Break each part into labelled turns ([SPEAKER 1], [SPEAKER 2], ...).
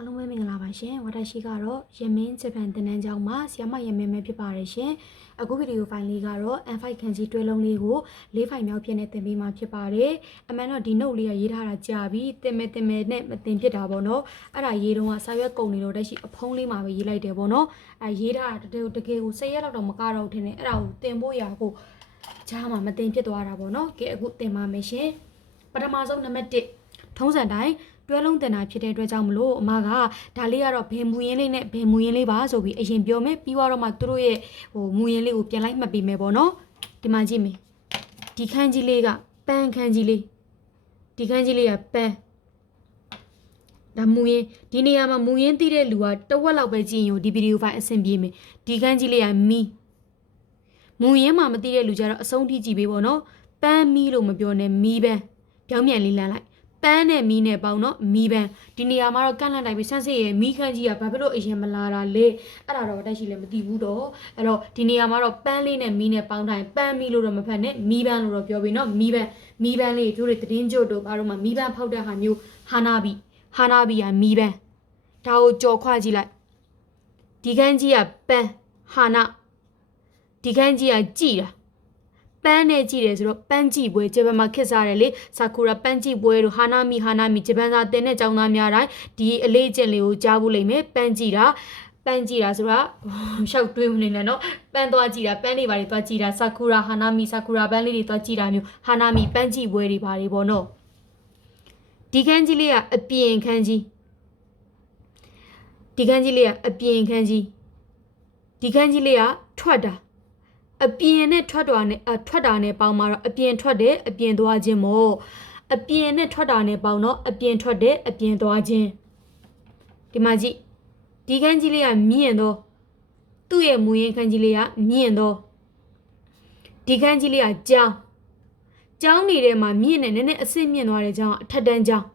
[SPEAKER 1] အားလုံးပဲမင်္ဂလာပါရှင်ဝါတရှိကတော့ယမင်းဂျပန်တင်နန်းကျောင်းမှာဆီယမယမင်းပဲဖြစ်ပါတယ်ရှင်အခုဗီဒီယိုဖိုင်လေးကတော့ N5 ခန်းကြီးတွဲလုံးလေးကို၄ဖိုင်မြောက်ဖြစ်နေတင်ပေးမှာဖြစ်ပါတယ်အမှန်တော့ဒီ note လေးကရေးထားတာကြာပြီတင်မဲ့တင်မဲ့နဲ့မတင်ဖြစ်တာပေါ့နော်အဲ့ဒါရေးတော့စာရွက်ကုန်နေတော့တက်ရှိအဖုံးလေးမှာပဲရေးလိုက်တယ်ပေါ့နော်အဲရေးထားတာတကယ်တကယ်ကို၁၀ရက်လောက်တော့မကတော့ထင်တယ်အဲ့ဒါကိုတင်ဖို့ရကိုချားမှာမတင်ဖြစ်သွားတာပေါ့နော်ကဲအခုတင်ပါမယ်ရှင်ပထမဆုံးနံပါတ်1ထုံးစံတိုင်း တွဲလုံးတင်တာဖြစ်တဲ့အတွက်ကြောင့်မလို့အမကဒါလေးကတော့ဘယ်မူရင်းလေးနဲ့ဘယ်မူရင်းလေးပါဆိုပြီးအရင်ပြောမယ်ပြီးတော့မှသူတို့ရဲ့ဟိုမူရင်းလေးကိုပြန်လိုက်မှတ်ပေးမယ်ပေါ့နော်ဒီမှာကြည့်မယ်ဒီခန်းကြီးလေးကပန်းခန်းကြီးလေးဒီခန်းကြီးလေးကပန်းဒါမူရင်းဒီနေရာမှာမူရင်းသိတဲ့လူကတဝက်လောက်ပဲကြည့်ရင်ဒီဗီဒီယိုဖိုင်အဆင်ပြေမယ်ဒီခန်းကြီးလေးကမီမူရင်းမှာမသိတဲ့လူကြတော့အဆုံးထိကြည့်ပေးပေါ့နော်ပန်းမီလို့မပြောနဲ့မီပန်းပြောင်းပြန်လေးလမ်းလိုက် ပန်းနဲ့မီးနဲ့ပေါင်းတော့မီးပန်းဒီနေရာမှာတော့ကန့်လန့်တိုင်းပြီးဆန်းစစ်ရဲ့မီးခန့်ကြီးကဘာဖြစ်လို့အရင်မလာတာလဲအဲ့ဒါတော့တက်ရှိလည်းမသိဘူးတော့အဲ့တော့ဒီနေရာမှာတော့ပန်းလေးနဲ့မီးနဲ့ပေါင်းတိုင်းပန်းမီးလို့တော့မဖတ်နဲ့မီးပန်းလို့တော့ပြောပြီးနော်မီးပန်းမီးပန်းလေးတို့တွေတည်င်းကြွတို့ဘာလို့မှမီးပန်းဖောက်တဲ့ဟာမျိုးဟာနာဘီဟာနာဘီကမီးပန်းဒါကိုကြော်ခွကြည့်လိုက်ဒီခန်းကြီးကပန်းဟာနာဒီခန်းကြီးကကြည်တာပ န်းနဲ့ကြည့်တယ်ဆိုတော့ပန်းကြည့်ပွဲဂျပန်မှာခက်စားတယ်လေဆာကူရာပန်းကြည့်ပွဲတို့ဟာနာမီဟာနာမီဂျပန်စာတင်တဲ့ကျောင်းသားများတိုင်းဒီအလေးကျင့်လေးကိုကြားဖို့လိမ့်မယ်ပန်းကြည့်တာပန်းကြည့်တာဆိုတာရှောက်တွေးမနေနဲ့နော်ပန်းသွားကြည့်တာပန်းတွေပါတွေသွားကြည့်တာဆာကူရာဟာနာမီဆာကူရာပန်းလေးတွေသွားကြည့်တာမျိုးဟာနာမီပန်းကြည့်ပွဲတွေပါတွေပေါ့နော်ဒီခန်းကြီးလေးကအပြင်ခန်းကြီးဒီခန်းကြီးလေးကအပြင်ခန်းကြီးဒီခန်းကြီးလေးကထွက်တာ အပြင်နဲ့ထွက်တာနဲ့အထွက်တာနဲ့ပေါင်းမှာတော့အပြင်ထွက်တယ်အပြင်သွားခြင်းမို့အပြင်နဲ့ထွက်တာနဲ့ပေါင်းတော့အပြင်ထွက်တယ်အပြင်သွားခြင်းဒီမှာကြည့်ဒီခန်းကြီးလေးကမြင့်တော့သူ့ရဲ့မူရင်းခန်းကြီးလေးကမြင့်တော့ဒီခန်းကြီးလေးကကြောင်းကြောင်းနေတဲ့မှာမြင့်နေနည်းနည်းအဆင့်မြင့်သွားတဲ့ကြောင်းကအထက်တန်းကြောင်း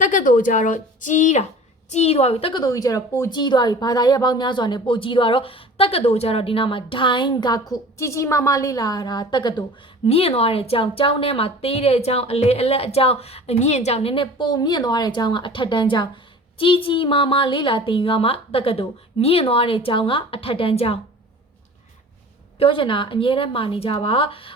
[SPEAKER 1] တက္ကသိုလ်ကျတော့ကြီးတာ ကြီးသွားပြီတက္ကသိုလ်ကြီးကျတော့ပိုကြီးသွားပြီဘာသာရပ်ပေါင်းများစွာနဲ့ပိုကြီးသွားတော့တက္ကသိုလ်ကျတော့ဒီနားမှာဒိုင်းဂခုကြီးကြီးမားမားလေးလာတာတက္ကသိုလ်မြင့်သွားတဲ့ကြောင်းကြောင်းထဲမှာသေးတဲ့ကြောင်းအလေအလက်အကြောင်းအမြင့်ကြောင်းနည်းနည်းပိုမြင့်သွားတဲ့ကြောင်းကအထက်တန်းကြောင်းကြီးကြီးမားမားလေးလာတင်ရွာမှာတက္ကသိုလ်မြင့်သွားတဲ့ကြောင်းကအထက်တန်းကြောင်းပြောချင်တာအမြဲတမ်းမှာနေကြပါ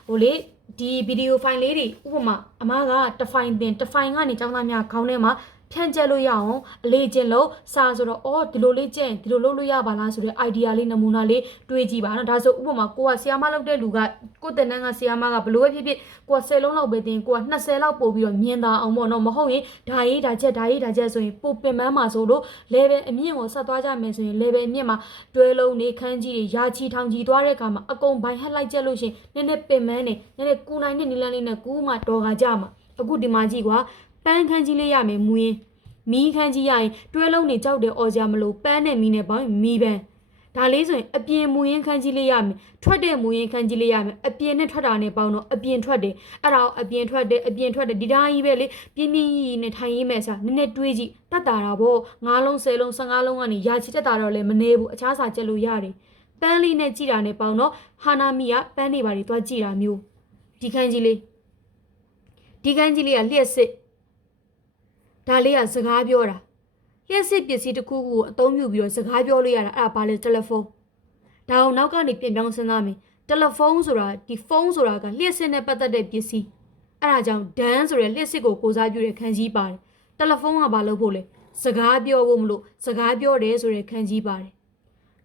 [SPEAKER 1] ဟိုလေဒီဗီဒီယိုဖိုင်လေးတွေဥပမာအမကတဖိုင်တင်တဖိုင်ကနေចောင်းသားများခေါင်းထဲမှာ ဖြန့်ကျက်လို့ရအောင်အလေးကျင့်လို့စာဆိုတော့အော်ဒီလိုလေးကျင့်ဒီလိုလုပ်လို့ရပါလားဆိုတဲ့ idea လေးနမူနာလေးတွေးကြည့်ပါနော်ဒါဆိုဥပမာကိုကဆီယာမလုပ်တဲ့လူကကိုတဲ့နန်းကဆီယာမကဘလို့ပဲဖြစ်ဖြစ်ကိုက10လုံးလောက်ပဲတင်ကိုက20လောက်ပို့ပြီးတော့မြင်သာအောင်ပေါ့နော်မဟုတ်ရင်ဒါရေးဒါချက်ဒါရေးဒါချက်ဆိုရင်ပို့ပင်ပန်းမှာဆိုလို့ level အမြင့်ကိုဆက်သွားကြမယ်ဆိုရင် level အမြင့်မှာတွဲလုံးနေခန်းကြီးတွေရာချီထောင်ကြီးသွားတဲ့အခါမှာအကုန်ဘိုင်ဟက်လိုက်ချက်လို့ရှရင်နည်းနည်းပင်ပန်းနေနည်းနည်းကူနိုင်တဲ့နီလန်းလေးနဲ့ကူးမှတော်ကကြမှာအခုဒီမှာကြည့်ကွာ ပန်းခန်းကြီးလေးရမယ်မူရင်မီးခန်းကြီးရရင်တွဲလုံးနေကြောက်တယ်အော်ကြမလို့ပန်းနဲ့မီးနဲ့ပေါင်းရင်မီးပန်းဒါလေးဆိုရင်အပြင်မူရင်းခန်းကြီးလေးရမယ်ထွက်တဲ့မူရင်းခန်းကြီးလေးရမယ်အပြင်နဲ့ထွက်တာနဲ့ပေါင်းတော့အပြင်ထွက်တယ်အဲ့ဒါကိုအပြင်ထွက်တယ်အပြင်ထွက်တယ်ဒီတိုင်းကြီးပဲလေပြင်းပြင်းကြီးနဲ့ထိုင်ရင်းမဲ့စားနည်းနည်းတွေးကြည့်တတ်တာတာပေါ့9လုံး10လုံး15လုံးကနေရာချစ်တက်တာတော့လည်းမနေဘူးအခြားစာကျက်လို့ရတယ်ပန်းလေးနဲ့ကြည်တာနဲ့ပေါင်းတော့ဟာနာမီကပန်းတွေပါတွေသွားကြည်တာမျိုးဒီခန်းကြီးလေးဒီခန်းကြီးလေးကလျှက်စစ် ဒါလေးကစကားပြောတာလျှက်စစ်ပစ္စည်းတစ်ခုခုကိုအသုံးပြုပြီးတော့စကားပြောလို့ရတာအဲ့ဒါဘာလဲတယ်လီဖုန်းဒါအောင်နောက်ကနေပြင်ပြောင်းစဉ်းစားမယ်တယ်လီဖုန်းဆိုတာဒီဖုန်းဆိုတာကလျှက်စစ်နဲ့ပတ်သက်တဲ့ပစ္စည်းအဲ့ဒါကြောင့်ဒန်းဆိုတဲ့လျှက်စစ်ကိုကိုစားပြုတဲ့ခန်းကြီးပါတယ်တယ်လီဖုန်းကဘာလို့ဖို့လဲစကားပြောဖို့မလို့စကားပြောတယ်ဆိုတဲ့ခန်းကြီးပါတယ်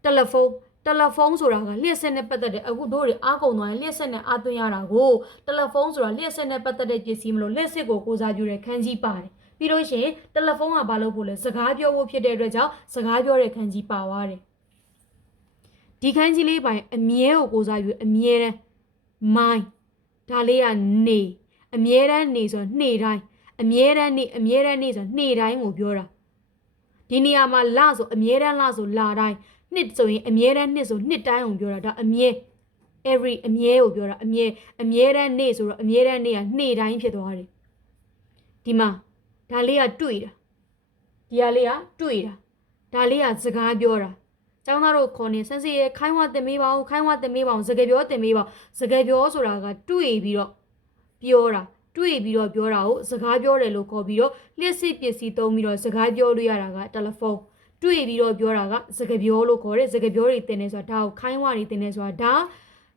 [SPEAKER 1] တယ်လီဖုန်းတယ်လီဖုန်းဆိုတာကလျှက်ဆက်နဲ့ပတ်သက်တဲ့အခုတို့တွေအားကုန်သွားရင်လျှက်ဆက်နဲ့အားသွင်းရတာကိုတယ်လီဖုန်းဆိုတာလျှက်ဆက်နဲ့ပတ်သက်တဲ့ပစ္စည်းမလို့လျှက်စစ်ကိုကိုစားပြုတဲ့ခန်းကြီးပါတယ် ပြီးလို့ရှိရင်တယ်လီဖုန်းကဘာလို့ဖို့လဲစကားပြောဖို့ဖြစ်တဲ့အတွက်ကြောင့်စကားပြောတဲ့ခန်းကြီးပါသွားတယ်ဒီခန်းကြီးလေးပိုင်အမြဲကိုကိုစားပြုအမြဲတမ်းမိုင်းဒါလေးကနေအမြဲတမ်းနေဆိုနှေတိုင်းအမြဲတမ်းနေအမြဲတမ်းနေဆိုနှေတိုင်းကိုပြောတာဒီနေရာမှာလဆိုအမြဲတမ်းလဆိုလာတိုင်းနှစ်ဆိုရင်အမြဲတမ်းနှစ်ဆိုနှစ်တိုင်းကိုပြောတာဒါအမြဲ every အမြဲကိုပြောတာအမြဲအမြဲတမ်းနေ့ဆိုတော့အမြဲတမ်းနေ့ကနေ့တိုင်းဖြစ်သွားတယ်ဒီမှာ ဒါလေးကတွေ့တာဒီဟာလေးကတွေ့တာဒါလေးကစကားပြောတာကျောင်းသားတို့ခေါ်နေစန်းစီရဲ့ခိုင်းဝတင်မေးပါဦးခိုင်းဝတင်မေးပါဦးစကားပြောတင်မေးပါစကားပြောဆိုတာကတွေ့ပြီးတော့ပြောတာတွေ့ပြီးတော့ပြောတာကိုစကားပြောတယ်လို့ခေါ်ပြီးတော့လျှက်စစ်ပစ္စည်းသုံးပြီးတော့စကားပြောလို့ရတာကတယ်လီဖုန်းတွေ့ပြီးတော့ပြောတာကစကားပြောလို့ခေါ်တယ်စကားပြောတွေတင်နေဆိုတာဒါကိုခိုင်းဝါတွေတင်နေဆိုတာဒါ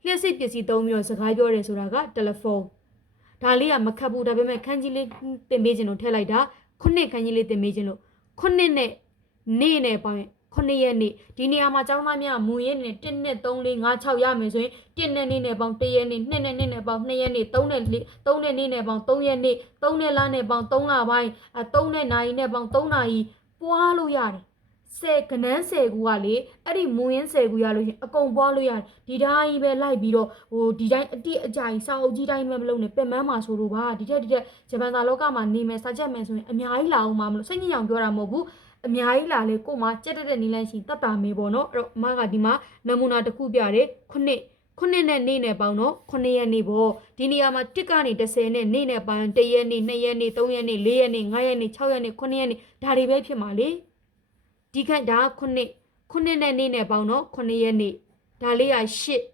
[SPEAKER 1] လျှက်စစ်ပစ္စည်းသုံးပြီးတော့စကားပြောတယ်ဆိုတာကတယ်လီဖုန်း ဒါလေးကမခတ်ဘူးဒါပေမဲ့ခန်းကြီးလေးတင်ပေးခြင်းလို့ထည့်လိုက်တာခုနှစ်ခန်းကြီးလေးတင်ပေးခြင်းလို့ခုနှစ်နဲ့နေ့နဲ့ပေါင်းရင်ခုနှစ်ရက်နေ့ဒီနေရာမှာကျောင်းသားများမူရင်းနဲ့1နဲ့3 4 5 6ရမယ်ဆိုရင်1နဲ့နေ့နဲ့ပေါင်း1ရက်နေ့2နဲ့နေ့နဲ့ပေါင်း2ရက်နေ့3နဲ့3နဲ့နေ့နဲ့ပေါင်း3ရက်နေ့3နဲ့လနဲ့ပေါင်း3လပိုင်းအဲ3နဲ့နာရီနဲ့ပေါင်း3နာရီပွားလို့ရတယ် ဆယ်ကနန်းဆယ်ကူကလေအဲ့ဒီမူရင်းဆယ်ကူရလို့ရှရင်အကုန်ပွားလို့ရတယ်ဒီတိုင်းပဲလိုက်ပြီးတော့ဟိုဒီတိုင်းအတိအကြိုင်စာအုပ်ကြီးတိုင်းပဲမလုပ်နဲ့ပင်မမှာဆိုလို့ပါဒီတက်ဒီတက်ဂျပန်စာလောကမှာနေမယ်စာချက်မယ်ဆိုရင်အများကြီးလာအောင်မှာမလို့စိတ်ညစ်အောင်ပြောတာမဟုတ်ဘူးအများကြီးလာလေကို့မှာကြက်တက်တဲ့နီလန်းရှိတတ်တာမေပေါ့နော်အဲ့တော့အမကဒီမှာနမူနာတစ်ခုပြတယ်ခုနှစ်ခုနှစ်နဲ့နေ့နဲ့ပေါင်းတော့ခုနှစ်ရက်နေ့ပေါ့ဒီနေရာမှာတစ်ကနေ30နဲ့နေ့နဲ့ပေါင်း1ရက်နေ့2ရက်နေ့3ရက်နေ့4ရက်နေ့5ရက်နေ့6ရက်နေ့9ရက်နေ့ဒါတွေပဲဖြစ်မှာလေ ဒီခက်ဒါခုနှစ်ခုနှစ်နဲ့နေ့နဲ့ပေါင်းတော့ခုနှစ်ရက်နေ့ဒါလေးက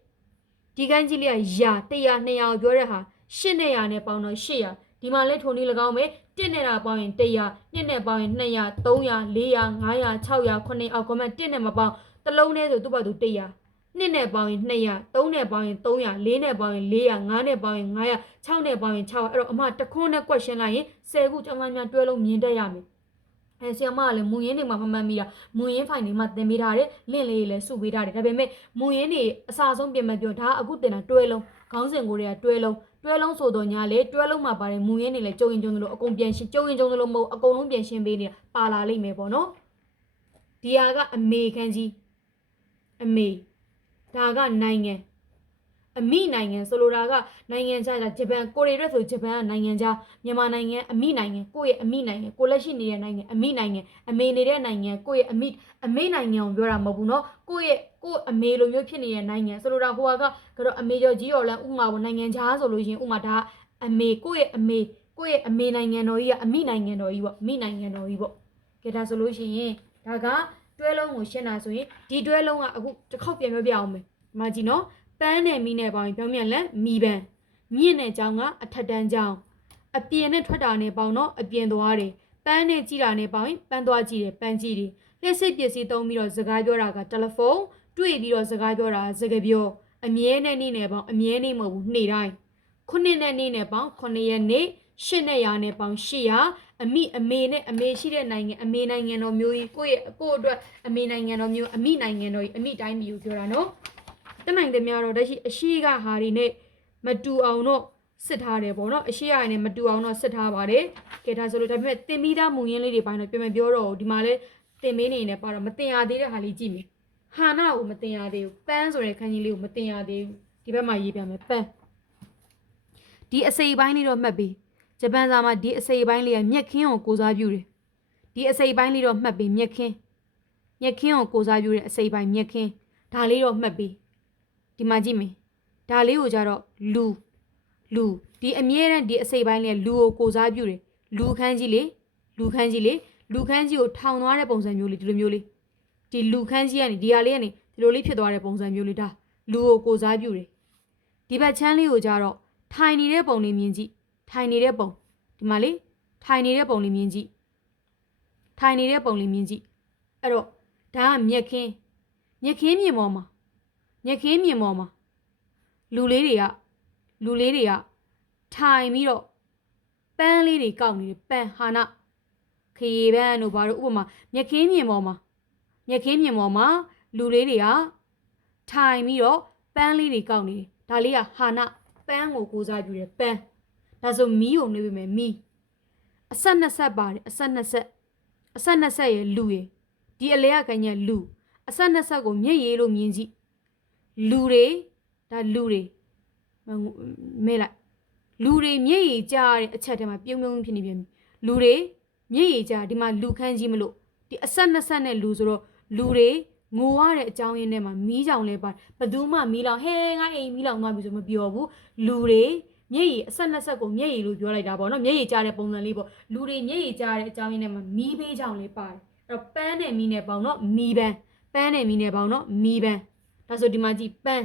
[SPEAKER 1] 8ဒီကန်းကြီးလေးကရာ100 200ကိုပြောတဲ့ဟာ8နဲ့ရာနဲ့ပေါင်းတော့800ဒီမှာလဲထုံနေ၎င်းပဲ1နဲ့တာပေါင်းရင်100 2နဲ့ပေါင်းရင်200 300 400 500 600 900အောက်ကွန်မန့်1နဲ့မပေါင်းတစ်လုံးနဲ့ဆိုသူ့ဘာသူ100နှစ်နဲ့ပေါင်းရင်200 3နဲ့ပေါင်းရင်300 4နဲ့ပေါင်းရင်400 5နဲ့ပေါင်းရင်900 6နဲ့ပေါင်းရင်600အဲ့တော့အမတခွန်းနဲ့ကွက်ရှင်းလိုက်ရင်10ခုကျောင်းသားများတွဲလုံးမြင်တတ်ရမယ် အဲဆီယမကလည်းမူရင်းတွေမှာမမှန်မိတာမူရင်းဖိုင်တွေမှာသင်ပေးထားတယ်လင့်လေးတွေလည်းစုပေးထားတယ်ဒါပေမဲ့မူရင်းတွေအစာဆုံးပြင်မဲ့ပြောဒါအခုတင်တာတွဲလုံးခေါင်းစဉ်ကိုတွေကတွဲလုံးတွဲလုံးဆိုတော့ညာလေတွဲလုံးမှာပါတယ်မူရင်းတွေလည်းကျုံရင်ကျုံသလိုအကုန်ပြန်ရှင်းကျုံရင်ကျုံသလိုမဟုတ်အကုန်လုံးပြန်ရှင်းပေးနေတာပါလာလိမ့်မယ်ပေါ့နော်ဒီဟာကအမေခန်းကြီးအမေဒါကနိုင်ငံ အမိနိုင်ငံဆိုလိုတာကနိုင်ငံခြားဂျပန်ကိုရီးယားဆိုဂျပန်ကနိုင်ငံခြားမြန်မာနိုင်ငံအမိနိုင်ငံကိုယ့်ရဲ့အမိနိုင်ငံကိုလက်ရှိနေတဲ့နိုင်ငံအမိနိုင်ငံအမေနေတဲ့နိုင်ငံကိုယ့်ရဲ့အမိအမေနိုင်ငံကိုပြောတာမဟုတ်ဘူးเนาะကိုယ့်ရဲ့ကိုယ့်အမေလိုမျိုးဖြစ်နေတဲ့နိုင်ငံဆိုလိုတာဟိုကတော့ကတော့အမေကျော်ကြီးတော်လန်ဥမာပေါ့နိုင်ငံခြားဆိုလို့ရှိရင်ဥမာဒါအမေကိုယ့်ရဲ့အမေကိုယ့်ရဲ့အမေနိုင်ငံတော်ကြီးကအမိနိုင်ငံတော်ကြီးပေါ့အမိနိုင်ငံတော်ကြီးပေါ့ကဲဒါဆိုလို့ရှိရင်ဒါကတွဲလုံးကိုရှင်းတာဆိုရင်ဒီတွဲလုံးကအခုတစ်ခေါက်ပြန်ပြောပြအောင်မယ်ဒီမှာကြည့်နော် ပန်းနဲ့မီးနဲ့ပေါင်းရင်ပြောင်းမြန်လက်မီးပန်းမြင့်နဲ့ကြောင်းကအထက်တန်းကြောင်းအပြင်နဲ့ထွက်တာနဲ့ပေါင်းတော့အပြင်သွားတယ်ပန်းနဲ့ကြည့်တာနဲ့ပေါင်းရင်ပန်းသွားကြည့်တယ်ပန်းကြည့်တယ်လက်စိတ်ပစ္စည်းသုံးပြီးတော့စကားပြောတာကတယ်လီဖုန်းတွေ့ပြီးတော့စကားပြောတာစကားပြောအမြဲနဲ့နေ့နဲ့ပေါင်းအမြဲနေ့မဟုတ်ဘူးနေ့တိုင်းခုနှစ်နဲ့နေ့နဲ့ပေါင်းခုနှစ်ရက်နေ့ရှစ်နဲ့ရာနဲ့ပေါင်း800အမိအမေနဲ့အမေရှိတဲ့နိုင်ငံအမေနိုင်ငံတော်မျိုးကြီးကိုယ့်ရဲ့ကိုယ့်အတွက်အမေနိုင်ငံတော်မျိုးအမိနိုင်ငံတော်ကြီးအမိတိုင်းမျိုးပြောတာနော် တနိုင်တဲ့များတော့တရှိအရှိကဟာတွေနဲ့မတူအောင်တော့စစ်ထားတယ်ပေါ့နော်အရှိရနဲ့မတူအောင်တော့စစ်ထားပါတယ်ကဲဒါဆိုလို့ဒါပေမဲ့တင်ပြီးသားမူရင်းလေးတွေပိုင်းတော့ပြန်မပြောတော့ဘူးဒီမှာလဲတင်မင်းနေနဲ့ပါတော့မတင်ရသေးတဲ့ဟာလေးကြည့်မယ်ဟာနာကိုမတင်ရသေးဘူးပန်းဆိုတဲ့ခန်းကြီးလေးကိုမတင်ရသေးဘူးဒီဘက်မှာရေးပြမယ်ပန်းဒီအစိပ်ပိုင်းလေးတော့မှတ်ပြီးဂျပန်စာမှာဒီအစိပ်ပိုင်းလေးကမြက်ခင်းကိုကိုစားပြုတယ်ဒီအစိပ်ပိုင်းလေးတော့မှတ်ပြီးမြက်ခင်းမြက်ခင်းကိုကိုစားပြုတဲ့အစိပ်ပိုင်းမြက်ခင်းဒါလေးတော့မှတ်ပြီး ဒီမှာကြည့်မယ်ဒါလေးကိုကြတော့လူလူဒီအမြဲတမ်းဒီအစိပ်ပိုင်းလေးကလူကိုကိုစားပြုတယ်လူခန်းကြီးလေလူခန်းကြီးလေလူခန်းကြီးကိုထောင်သွားတဲ့ပုံစံမျိုးလေးဒီလိုမျိုးလေးဒီလူခန်းကြီးကနေဒီဟာလေးကနေဒီလိုလေးဖြစ်သွားတဲ့ပုံစံမျိုးလေးဒါလူကိုကိုစားပြုတယ်ဒီဘက်ချမ်းလေးကိုကြတော့ထိုင်နေတဲ့ပုံလေးမြင်ကြည့်ထိုင်နေတဲ့ပုံဒီမှာလေထိုင်နေတဲ့ပုံလေးမြင်ကြည့်ထိုင်နေတဲ့ပုံလေးမြင်ကြည့်အဲ့တော့ဒါကမြက်ခင်းမြက်ခင်းမြင်ပေါ်မှာ မြက်ခင်းမြင်ပေါ်မှာလူလေးတွေကလူလေးတွေကထိုင်ပြီးတော့ပန်းလေးတွေကောက်နေတယ်ပန်းဟာနာခရီးပန်းတို့ဘာတို့ဥပမာမြက်ခင်းမြင်ပေါ်မှာမြက်ခင်းမြင်ပေါ်မှာလူလေးတွေကထိုင်ပြီးတော့ပန်းလေးတွေကောက်နေတယ်ဒါလေးကဟာနာပန်းကိုကိုးစားပြုတယ်ပန်းဒါဆိုမီးုံနေပြီမယ်မီးအဆက်နှစ်ဆက်ပါတယ်အဆက်နှစ်ဆက်အဆက်နှစ်ဆက်ရဲ့လူရဲ့ဒီအလဲကကန်ရဲ့လူအဆက်နှစ်ဆက်ကိုမျက်ရည်လို့မြင်ကြည့် လူတွေဒါလူတွေမဲလိုက်လူတွေမျက်ရည်ကြားတဲ့အချက်ထဲမှာပြုံးပြုံးဖြစ်နေပြန်ပြီလူတွေမျက်ရည်ကြားဒီမှာလူခန်းကြီးမလို့ဒီအဆက်နှစ်ဆက်နဲ့လူဆိုတော့လူတွေငိုရတဲ့အကြောင်းရင်းထဲမှာမီးကြောင်လဲပါဘယ်သူမှမီးလောင်ဟဲငါအိမ်မီးလောင်သွားပြီဆိုမပြောဘူးလူတွေမျက်ရည်အဆက်နှစ်ဆက်ကိုမျက်ရည်လို့ပြောလိုက်တာပေါ့နော်မျက်ရည်ကြားတဲ့ပုံစံလေးပေါ့လူတွေမျက်ရည်ကြားတဲ့အကြောင်းရင်းထဲမှာမီးပေးကြောင်လေးပါတယ်အဲ့တော့ပန်းနဲ့မီးနဲ့ပေါင်းတော့မီးပန်းပန်းနဲ့မီးနဲ့ပေါင်းတော့မီးပန်း ဒါဆိုဒီမှာကြည့်ပန်း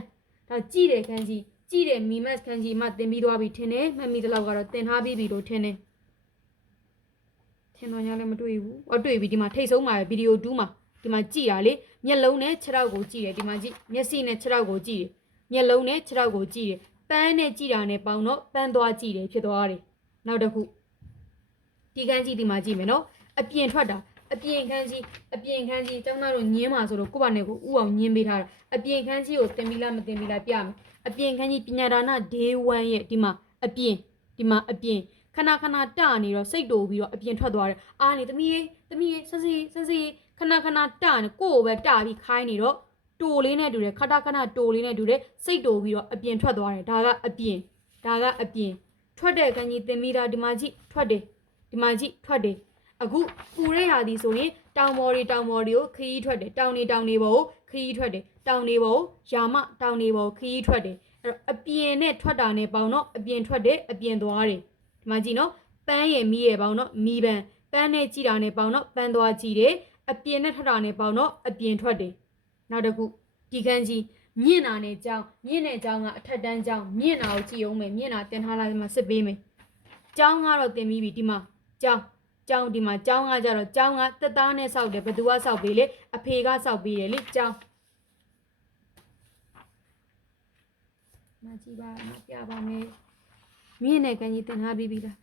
[SPEAKER 1] ဒါကြည့်တယ်ခန်းကြီးကြည့်တယ်မီမတ်ခန်းကြီးမှတင်ပြီးသွားပြီထင်တယ်မှတ်မိတဲ့လောက်ကတော့တင်ထားပြီးပြီလို့ထင်တယ်ထင်တော့ညာလည်းမတွေ့ဘူး။အော်တွေ့ပြီဒီမှာထိတ်ဆုံးမှာဗီဒီယို2မှာဒီမှာကြည့်တာလေမျက်လုံးနဲ့ခြေထောက်ကိုကြည့်တယ်ဒီမှာကြည့်မျက်စိနဲ့ခြေထောက်ကိုကြည့်တယ်မျက်လုံးနဲ့ခြေထောက်ကိုကြည့်တယ်ပန်းနဲ့ကြည့်တာနဲ့ပေါင်းတော့ပန်းသွားကြည့်တယ်ဖြစ်သွားတယ်နောက်တစ်ခုဒီကန်းကြီးဒီမှာကြည့်မယ်နော်အပြင်ထွက်တာ အပြင်ခန်းကြီးအပြင်ခန်းကြီးကျောင်းသားတို့ညင်းပါဆိုတော့ကိုယ့်ဘာနဲ့ကိုဥအောင်ညင်းပေးထားတာအပြင်ခန်းကြီးကိုတင်ပြီးလားမတင်ပြီးလားပြမယ်အပြင်ခန်းကြီးပညာဒါန day 1ရဲ့ဒီမှာအပြင်ဒီမှာအပြင်ခဏခဏတနေတော့စိတ်တူပြီးတော့အပြင်ထွက်သွားတယ်အာနေသမီးရေသမီးရေဆန်းစီဆန်းစီခဏခဏတနေကိုယ့်ကိုပဲတပြီးခိုင်းနေတော့တိုလေးနဲ့တူတယ်ခဏခဏတိုလေးနဲ့တူတယ်စိတ်တူပြီးတော့အပြင်ထွက်သွားတယ်ဒါကအပြင်ဒါကအပြင်ထွက်တဲ့ခန်းကြီးတင်ပြီးတာဒီမှာကြည့်ထွက်တယ်ဒီမှာကြည့်ထွက်တယ် အခုပူရဲရာသီဆိုရင်တောင်ပေါ်တွေတောင်ပေါ်တွေကိုခရီးထွက်တယ်တောင်တွေတောင်တွေပေါ်ကိုခရီးထွက်တယ်တောင်တွေပေါ်ကိုယာမတောင်တွေပေါ်ခရီးထွက်တယ်အဲ့တော့အပြင်နဲ့ထွက်တာနဲ့ပေါင်းတော့အပြင်ထွက်တယ်အပြင်သွားတယ်ဒီမှာကြည့်နော်ပန်းရယ်မီးရယ်ပေါင်းတော့မီးပန်းပန်းနဲ့ကြည့်တာနဲ့ပေါင်းတော့ပန်းသွားကြည့်တယ်အပြင်နဲ့ထွက်တာနဲ့ပေါင်းတော့အပြင်ထွက်တယ်နောက်တစ်ခုဒီကန်းကြီးမြင့်နာနဲ့ကြောင်းမြင့်နဲ့ကြောင်းကအထက်တန်းကြောင်းမြင့်နာကိုကြည့်အောင်မယ်မြင့်နာတင်ထားလိုက်ဒီမှာစစ်ပေးမယ်ကြောင်းကတော့တင်ပြီးပြီဒီမှာကြောင်း ကျောင်းဒီမှာကျောင်းကကြတော့ကျောင်းကတက်သားနဲ့စောက်တယ်ဘသူကစောက်ပေးလေအဖေကစောက်ပေးတယ်လေကျောင်းမကြည့်ပါမပြပါနဲ့မြင့်နဲ့ကန်ကြီးတင်ထားပြီးပြီလား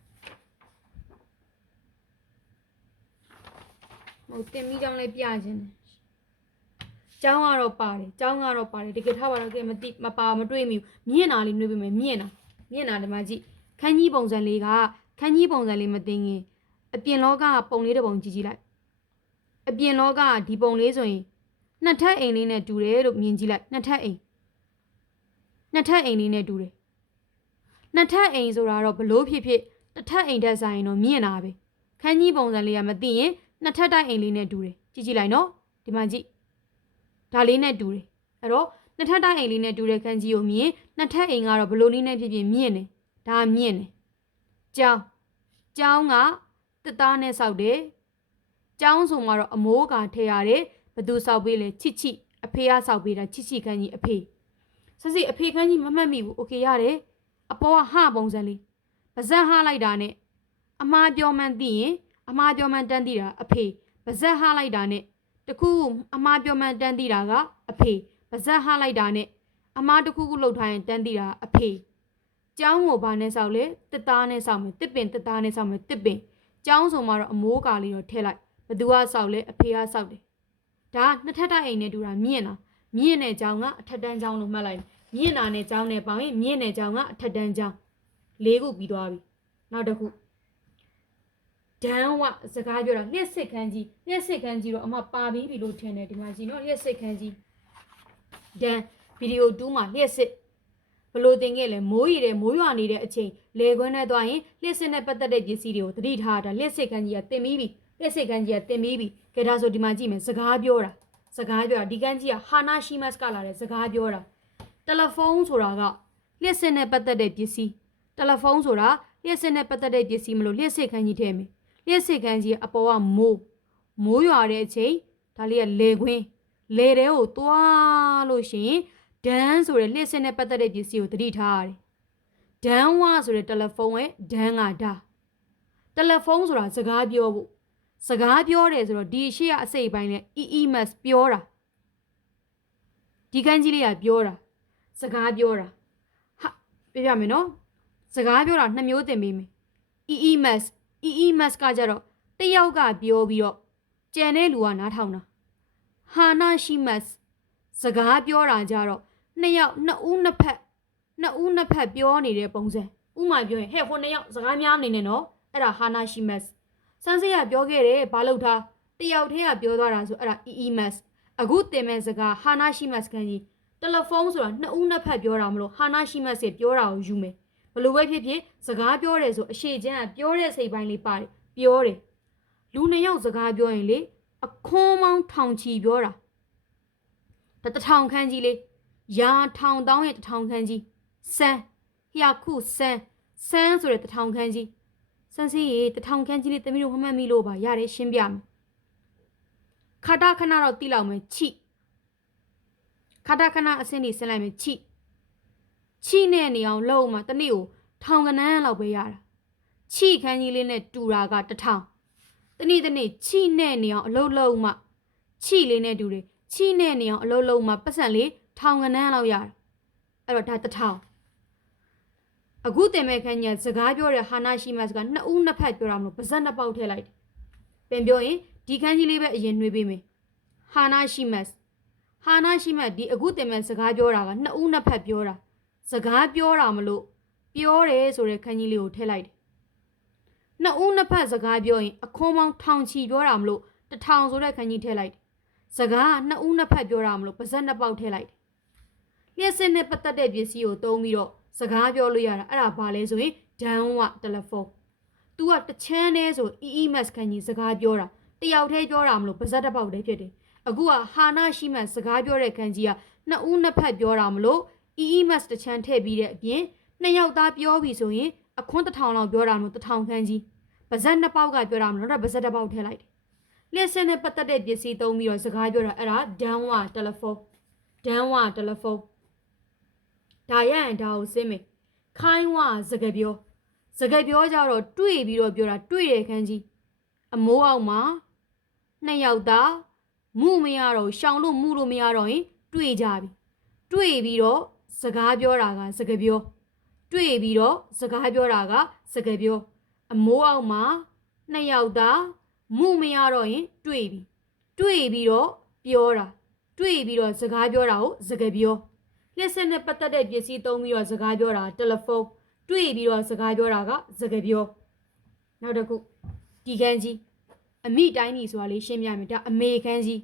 [SPEAKER 1] ဟိုတင်ပြီးကြောင်းလေးပြခြင်းတယ်ကျောင်းကတော့ပါတယ်ကျောင်းကတော့ပါတယ်တကယ်ထားပါတော့ကဲမတိမပါမတွေ့မိဘူးမြင့်တာလေးနှွေးပေးမယ်မြင့်တာမြင့်တာဒီမှာကြည့်ခန်းကြီးပုံစံလေးကခန်းကြီးပုံစံလေးမသိငင် အပြင်လောကကပုံလေးတစ်ပုံကြည့်ကြည့်လိုက်အပြင်လောကကဒီပုံလေးဆိုရင်နှစ်ထပ်အိမ်လေးနဲ့တူတယ်လို့မြင်ကြည့်လိုက်နှစ်ထပ်အိမ်နှစ်ထပ်အိမ်လေးနဲ့တူတယ်နှစ်ထပ်အိမ်ဆိုတာတော့ဘလို့ဖြစ်ဖြစ်တစ်ထပ်အိမ်တက်ဆိုင်တော့မြင်တာပဲခန်းကြီးပုံစံလေးကမသိရင်နှစ်ထပ်တိုက်အိမ်လေးနဲ့တူတယ်ကြည့်ကြည့်လိုက်နော်ဒီမှာကြည့်ဒါလေးနဲ့တူတယ်အဲ့တော့နှစ်ထပ်တိုက်အိမ်လေးနဲ့တူတဲ့ခန်းကြီးကိုမြင်နှစ်ထပ်အိမ်ကတော့ဘလို့လေးနဲ့ဖြစ်ဖြစ်မြင်တယ်ဒါမြင်တယ်ကြောင်းကြောင်းက တက်သားနဲ့စောက်တယ်။ကျောင်းဆောင်မှာတော့အမိုးကထည့်ရတယ်။ဘသူစောက်ပေးလဲချစ်ချစ်အဖေကစောက်ပေးတာချစ်ချစ်ခန်းကြီးအဖေ။ဆက်စီအဖေခန်းကြီးမမှတ်မိဘူး။ Okay ရတယ်။အပေါ်ကဟပုံစံလေး။ပါဇက်ဟလိုက်တာနဲ့အမားပြောမှန်းသိရင်အမားပြောမှန်းတန်းသိတာအဖေ။ပါဇက်ဟလိုက်တာနဲ့တခုခုအမားပြောမှန်းတန်းသိတာကအဖေ။ပါဇက်ဟလိုက်တာနဲ့အမားတခုခုလှုပ်ထားရင်တန်းသိတာအဖေ။ကျောင်းကိုဘာနဲ့စောက်လဲတစ်သားနဲ့စောက်မယ်တစ်ပင်တစ်သားနဲ့စောက်မယ်တစ်ပင် ကျောင်းဆောင်မှာတော့အမိုးကာလေးတော့ထည့်လိုက်ဘသူကစောက်လဲအဖေကစောက်တယ်ဒါကနှစ်ထပ်တိုက်အိမ်နဲ့တူတာမြင့်လားမြင့်တဲ့ကျောင်းကအထက်တန်းကျောင်းလို့မှတ်လိုက်မြင့်တာနဲ့ကျောင်းနဲ့ပေါင်းရင်မြင့်တဲ့ကျောင်းကအထက်တန်းကျောင်းလေးခုပြီးသွားပြီနောက်တစ်ခုဒန်းဝစကားပြောတာလျှက်စစ်ခန်းကြီးလျှက်စစ်ခန်းကြီးတော့အမပါပြီးပြီလို့ထင်တယ်ဒီမှာကြီးနော်လျှက်စစ်ခန်းကြီးဒန်းဗီဒီယို2မှာလျှက်စစ် ဘလို့တင်ခဲ့လဲမိုးရီတဲ့မိုးရွာနေတဲ့အချိန်လေခွင်းနဲ့သွားရင်လျှက်စစ်နဲ့ပတ်သက်တဲ့ပစ္စည်းတွေကိုသတိထားတာလျှက်စစ်ခန်းကြီးကတင်ပြီးပြီလျှက်စစ်ခန်းကြီးကတင်ပြီးပြီကဲဒါဆိုဒီမှာကြည့်မယ်စကားပြောတာစကားပြောတာဒီကန်းကြီးကဟာနာရှိမတ်ကလာတဲ့စကားပြောတာတယ်လီဖုန်းဆိုတာကလျှက်စစ်နဲ့ပတ်သက်တဲ့ပစ္စည်းတယ်လီဖုန်းဆိုတာလျှက်စစ်နဲ့ပတ်သက်တဲ့ပစ္စည်းမလို့လျှက်စစ်ခန်းကြီးထဲမယ်လျှက်စစ်ခန်းကြီးအပေါ်ကမိုးမိုးရွာတဲ့အချိန်ဒါလေးကလေခွင်းလေတဲကိုသွားလို့ရှိရင် ဒန်းဆိုတဲ့လျှက်စစ်နဲ့ပတ်သက်တဲ့ပစ္စည်းကိုသတိထားရတယ်။ဒန်းဝဆိုတဲ့တယ်လီဖုန်းရဲ့ဒန်းကဒါ။တယ်လီဖုန်းဆိုတာစကားပြောဖို့စကားပြောတယ်ဆိုတော့ဒီရှေ့ကအစိတ်ပိုင်းနဲ့ EEMS ပြောတာဒီကန်းကြီးလေးကပြောတာစကားပြောတာဟာပြပြမယ်နော်စကားပြောတာနှစ်မျိုးသင်ပေးမယ် EEMS EEMS ကကြတော့တစ်ယောက်ကပြောပြီးတော့ကြံတဲ့လူကနားထောင်တာဟာနာရှိမတ်စကားပြောတာကြတော့ နှစ်ယောက်နှစ်ဦးနှစ်ဖက်နှစ်ဦးနှစ်ဖက်ပြောနေတဲ့ပုံစံဥမာပြောရင်ဟဲ့ဟိုနှစ်ယောက်စကားများမနေနဲ့နော်အဲ့ဒါဟာနာရှိမတ်စန်းစေးကပြောခဲ့တယ်ဘာလို့ထားတယောက်တည်းကပြောသွားတာဆိုအဲ့ဒါ EEMS အခုတင်မဲ့စကားဟာနာရှိမတ်စကန်ကြီးတယ်လီဖုန်းဆိုတာနှစ်ဦးနှစ်ဖက်ပြောတာမလို့ဟာနာရှိမတ်စေပြောတာကိုယူမယ်ဘလို့ပဲဖြစ်ဖြစ်စကားပြောတယ်ဆိုအရှိချမ်းကပြောတဲ့စိတ်ပိုင်းလေးပါတယ်ပြောတယ်လူနှစ်ယောက်စကားပြောရင်လေအခွန်မောင်းထောင်ချီပြောတာတတထောင်ခန်းကြီးလေး ရာထောင်တောင်းရဲ့တထောင်ခန်းကြီးစမ်းဟျာခုစမ်းစမ်းဆိုတဲ့တထောင်ခန်းကြီးစမ်းစီရေတထောင်ခန်းကြီးလေးတမီးတို့မမှတ်မိလို့ပါရတယ်ရှင်းပြမယ်ခတာခဏတော့တိလောက်မယ်ချိခတာခဏအစင်းနေဆင်းလိုက်မယ်ချိချိနဲ့နေအောင်လုံးမှတစ်နေ့ကိုထောင်ကနန်းလောက်ပဲရတာချိခန်းကြီးလေးနဲ့တူတာကတစ်ထောင်တနေ့တနေ့ချိနဲ့နေအောင်အလုံးလုံးမှချိလေးနဲ့တူတယ်ချိနဲ့နေအောင်အလုံးလုံးမှပတ်စံလေး ထောင်ကနန်းလောက်ရတာအဲ့တော့ဒါတစ်ထောင်အခုတင်မဲ့ခန်းကြီးကစကားပြောတဲ့ဟာနာရှိမတ်ကနှစ်ဦးနှစ်ဖက်ပြောတာမလို့ပါဇက်နှစ်ပေါက်ထည့်လိုက်တယ်ပြန်ပြောရင်ဒီခန်းကြီးလေးပဲအရင်နှွေးပေးမယ်ဟာနာရှိမတ်ဟာနာရှိမတ်ဒီအခုတင်မဲ့စကားပြောတာကနှစ်ဦးနှစ်ဖက်ပြောတာစကားပြောတာမလို့ပြောတယ်ဆိုတဲ့ခန်းကြီးလေးကိုထည့်လိုက်တယ်နှစ်ဦးနှစ်ဖက်စကားပြောရင်အခွန်ပေါင်းထောင်ချီပြောတာမလို့တစ်ထောင်ဆိုတဲ့ခန်းကြီးထည့်လိုက်တယ်စကားကနှစ်ဦးနှစ်ဖက်ပြောတာမလို့ပါဇက်နှစ်ပေါက်ထည့်လိုက်တယ် လျှက်စစ်နဲ့ပတ်သက်တဲ့ပစ္စည်းကိုသုံးပြီးတော့စကားပြောလို့ရတာအဲ့ဒါဘာလဲဆိုရင်ဒန်ဝတယ်လီဖုန်း तू ကတချမ်းနဲ့ဆို EEMS ခန်းကြီးစကားပြောတာတယောက်တည်းပြောတာမလို့ပါဇက်တစ်ပေါက်တည်းဖြစ်တယ်အခုကဟာနာရှိမှစကားပြောတဲ့ခန်းကြီးကနှစ်ဦးနှစ်ဖက်ပြောတာမလို့ EEMS တချမ်းထည့်ပြီးတဲ့အပြင်နှစ်ယောက်သားပြောပြီဆိုရင်အခွန်းတစ်ထောင်လောက်ပြောတာမလို့တစ်ထောင်ခန်းကြီးပါဇက်နှစ်ပေါက်ကပြောတာမလို့တော့ပါဇက်တစ်ပေါက်ထည့်လိုက်တယ်လျှက်စစ်နဲ့ပတ်သက်တဲ့ပစ္စည်းသုံးပြီးတော့စကားပြောတာအဲ့ဒါဒန်ဝတယ်လီဖုန်းဒန်ဝတယ်လီဖုန်း ဒါရရင်ဒါကိုစင်းမယ်ခိုင်းဝစကားပြောစကားပြောကြတော့တွေ့ပြီးတော့ပြောတာတွေ့ရခန်းကြီးအမိုးအောက်မှာနှစ်ယောက်သားမှုမရတော့ရှောင်လို့မှုလို့မရတော့ရင် တွေ့ကြပြီတွေ့ပြီးတော့စကားပြောတာကစကားပြောတွေ့ပြီးတော့စကားပြောတာကစကားပြောအမိုးအောက်မှာနှစ်ယောက်သားမှုမရတော့ရင် တွေ့ပြီတွေ့ပြီးတော့ပြောတာတွေ့ပြီးတော့စကားပြောတာကိုစကားပြော လက်ဆက်နဲ့ပတ်သက်တဲ့ပစ္စည်းသုံးပြီးတော့စကားပြောတာတယ်လီဖုန်းတွေ့ပြီးတော့စကားပြောတာကစကားပြောနောက်တစ်ခုဒီခန်းကြီးအမိတိုင်းကြီးဆိုတာလေးရှင်းပြမယ်ဒါအမေခန်းကြီး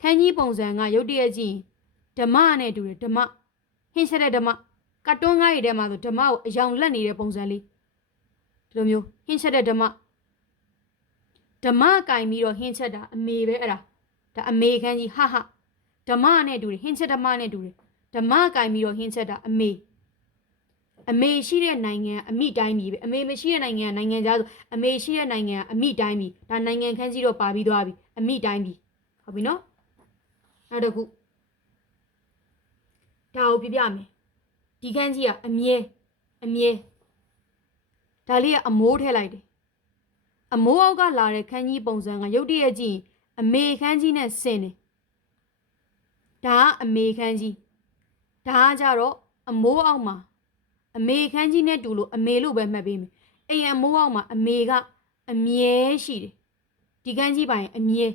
[SPEAKER 1] ခန်းကြီးပုံစံကရုတ်တရက်ကြည့်ရင်ဓမ္မနဲ့တူတယ်ဓမ္မဟင်းဆက်တဲ့ဓမ္မကတ်တွန်းကားတွေထဲမှာဆိုဓမ္မကိုအယောင်လက်နေတဲ့ပုံစံလေးဒီလိုမျိုးဟင်းချက်တဲ့ဓမ္မဓမ္မကင်ပြီးတော့ဟင်းချက်တာအမေပဲအဲ့ဒါဒါအမေခန်းကြီးဟာဟာ ဓမ္မနဲ့တူတယ်ဟင်းချက်ဓမ္မနဲ့တူတယ်ဓမ္မကင်ပြီးတော့ဟင်းချက်တာအမေအမေရှိတဲ့နိုင်ငံအမိတိုင်းပြည်ပဲအမေမရှိတဲ့နိုင်ငံကနိုင်ငံခြားဆိုအမေရှိတဲ့နိုင်ငံကအမိတိုင်းပြည်ဒါနိုင်ငံခန်းကြီးတော့ပါပြီးသွားပြီအမိတိုင်းပြည်ဟုတ်ပြီနော်နောက်တစ်ခုဒါကိုပြပြမယ်ဒီခန်းကြီးကအမြဲအမြဲဒါလေးကအမိုးထည့်လိုက်တယ်အမိုးအောက်ကလာတဲ့ခန်းကြီးပုံစံကရုတ်တရက်ကြည့်ရင်အမေခန်းကြီးနဲ့ဆင်တယ် ဒါကအမေခန်းကြီးဒါကကြတော့အမိုးအောက်မှာအမေခန်းကြီးနဲ့တူလို့အမေလို့ပဲမှတ်ပေးမယ်အိမ်အမိုးအောက်မှာအမေကအမြဲရှိတယ်ဒီခန်းကြီးပိုင်အမြဲ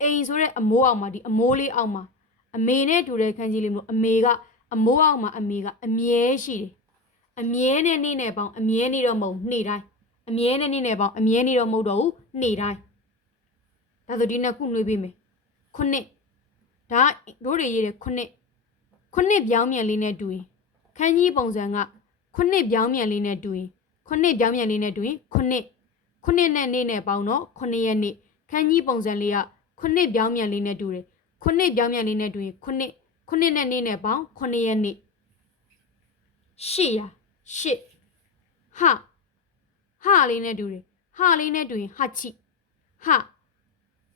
[SPEAKER 1] အိမ်ဆိုတဲ့အမိုးအောက်မှာဒီအမိုးလေးအောက်မှာအမေနဲ့တူတဲ့ခန်းကြီးလေးမလို့အမေကအမိုးအောက်မှာအမေကအမြဲရှိတယ်အမြဲနဲ့နေနဲ့ပေါင်းအမြဲနေတော့မဟုတ်နေ့တိုင်းအမြဲနဲ့နေနဲ့ပေါင်းအမြဲနေတော့မဟုတ်တော့ဘူးနေ့တိုင်းဒါဆိုဒီနှစ်ခုနှွေးပေးမယ်ခုနှစ် ဒါတို့တွေရေးတယ်ခုနှစ်ခုနှစ်ပြောင်းမြန်လေးနဲ့တူရင်ခန်းကြီးပုံစံကခုနှစ်ပြောင်းမြန်လေးနဲ့တူရင်ခုနှစ်ပြောင်းမြန်လေးနဲ့တူရင်ခုနှစ်ခုနှစ်နဲ့နေ့နဲ့ပေါင်းတော့ခုနှစ်ရက်နေ့ခန်းကြီးပုံစံလေးကခုနှစ်ပြောင်းမြန်လေးနဲ့တူတယ်ခုနှစ်ပြောင်းမြန်လေးနဲ့တူရင်ခုနှစ်ခုနှစ်နဲ့နေ့နဲ့ပေါင်းခုနှစ်ရက်နေ့ရှစ်ရရှစ်ဟာဟာလေးနဲ့တူတယ်ဟာလေးနဲ့တူရင်ဟာချိဟာ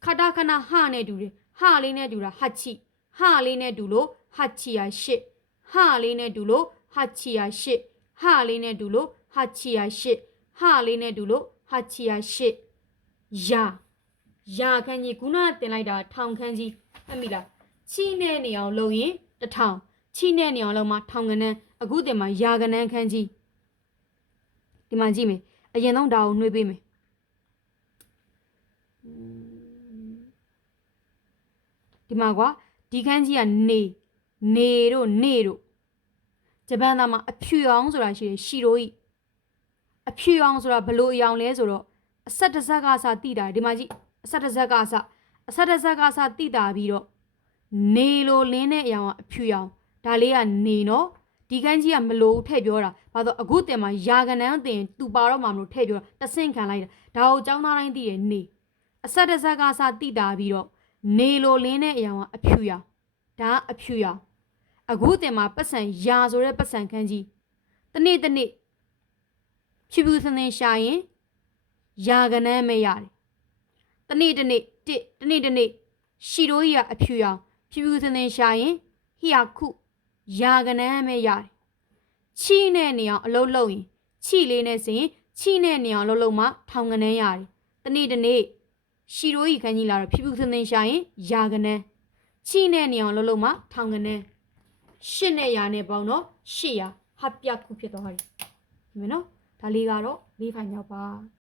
[SPEAKER 1] ခတာခနာဟာနဲ့တူတယ် ဟာလေးနဲ့တူတာဟာချိဟာလေးနဲ့တူလို့ဟာချိရရှစ်ဟာလေးနဲ့တူလို့ဟာချိရရှစ်ဟာလေးနဲ့တူလို့ဟာချီယာရှစ်ဟာလေးနဲ့တူလို့ဟာချီယာရှစ်ယာယာခန်းကြီးခုနတင်လိုက်တာထောင်ခန်းကြီးမှတ်မိလားချီနဲ့နေအောင်လုပ်ရင်တထောင်ချီနဲ့နေအောင်လုပ်မှထောင်ကနန်းအခုတင်မှာယာကနန်းခန်းကြီးဒီမှာကြည့်မယ်အရင်ဆုံးဒါကိုနှွေးပေးမယ် ဒီမှာကွာဒီခန်းကြီးကနေနေတို့နေတို့ဂျပန်သားမှာအဖြူအောင်ဆိုတာရှိတယ်ရှီရိုဤအဖြူအောင်ဆိုတာဘလို့အယောင်လဲဆိုတော့အဆက်တစ်ဆက်ကစတိတာဒီမှာကြည့်အဆက်တစ်ဆက်ကစအဆက်တစ်ဆက်ကစတိတာပြီးတော့နေလိုလင်းတဲ့အယောင်ကအဖြူအောင်ဒါလေးကနေနော်ဒီကန်းကြီးကမလို့ထည့်ပြောတာဘာလို့အခုတင်မှာယာကနန်းတင်သူပါတော့မှမလို့ထည့်ပြောတာတဆင့်ခံလိုက်တာဒါကိုចောင်းသားတိုင်းသိတယ်နေအဆက်တစ်ဆက်ကစတိတာပြီးတော့ နေလိုလင်းတဲ့အယောင်ကအဖြူရောင်ဒါကအဖြူရောင်အခုတင်မှာပတ်စံယာဆိုတဲ့ပတ်စံခန်းကြီးတနေ့တနေ့ဖြူဖြူသင်းသင်းရှာရင်ယာကနန်းမဲရတယ်တနေ့တနေ့တစ်တနေ့တနေ့ရှီရိုကြီးကအဖြူရောင်ဖြူဖြူသင်းသင်းရှာရင်ဟီယာခုယာကနန်းမဲရတယ်ချီနဲ့နေအောင်အလုပ်လုပ်ရင်ချီလေးနဲ့ဆိုရင်ချီနဲ့နေအောင်အလုပ်လုပ်မှထောင်ကနန်းရတယ်တနေ့တနေ့ ရှီရိုးကြီးခန်းကြီးလာတော့ဖြူဖြူသင်းသင်းရှာရင်ယာကနန်းချီနဲ့နေအောင်အလုပ်လုပ်မှထောင်ကနန်းရှစ်နဲ့ယာနဲ့ပေါင်းတော့ရှစ်ရာဟပ်ပြခုဖြစ်သွားတယ်ဒီမယ်နော်ဒါလေးကတော့လေးဖိုင်ရောက်ပါ